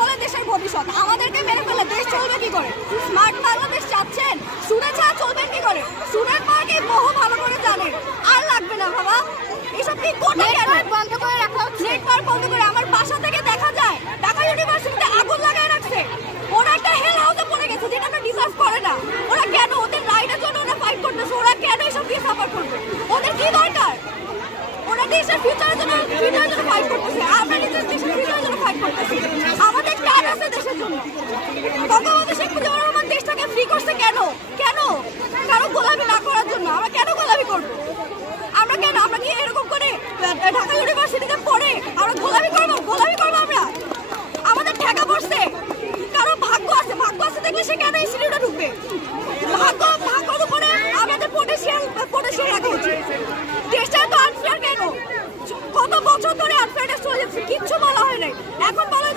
বলে দেশের ভবিষ্যৎ। আমাদেরকে মেরে ফেলে দেশ চলবে কি করে? স্মার্ট বাংলাদেশ চাচ্ছেন, সুরে ছাড়া চলবেন কি করে? সুরের পার্কে বহু ভালো করে জানেন, আর লাগবে না বাবা। এসব কি কোটা কেন বন্ধ করে রাখা হচ্ছে? নেটওয়ার্ক বন্ধ করে আমার বাসা থেকে দেখা যায় ঢাকা ইউনিভার্সিটিতে আগুন লাগায় রাখছে। ওরা একটা হেল হাউসে পড়ে গেছে, যেটা আমরা ডিজার্ভ করে না। ওরা কেন ওদের রাইটের জন্য ওরা ফাইট করতেছে? ওরা কেন এসব দিয়ে সাপোর্ট করবে? ওদের কি দরকার? ওরা দেশের ফিউচারের জন্য ফাইট করতেছে, আমরা নিজের দেশের ফিউচারের জন্য ফাইট করতেছি। আমাদের টান আছে দেশের জন্য। বঙ্গবন্ধু শেখ মুজিবুর রহমান দেশটাকে ফ্রি করছে কেন? কেন? কারো গোলামি না করার জন্য। আমরা কেন গোলামি করবো? আমরা কেন? আমরা কি এরকম করে ঢাকা ইউনিভার্সিটিতে পড়ে আমরা গোলামি করবো? গোলামি করবো আমরা? আমাদের ঠেকা পড়ছে। কারো ভাগ্য আছে, ভাগ্য আছে দেখলে সে কেন ইনস্টিটিউটে ঢুকবে? ভাগ্যর উপরে আমাদের পোটেনশিয়াল রাখা উচিত। দেশটা তো আনফেয়ার কেন? কত বছর ধরে আনফেয়ারনেস চলে যাচ্ছে, কিচ্ছু বলা হয় নাই। এখন বলা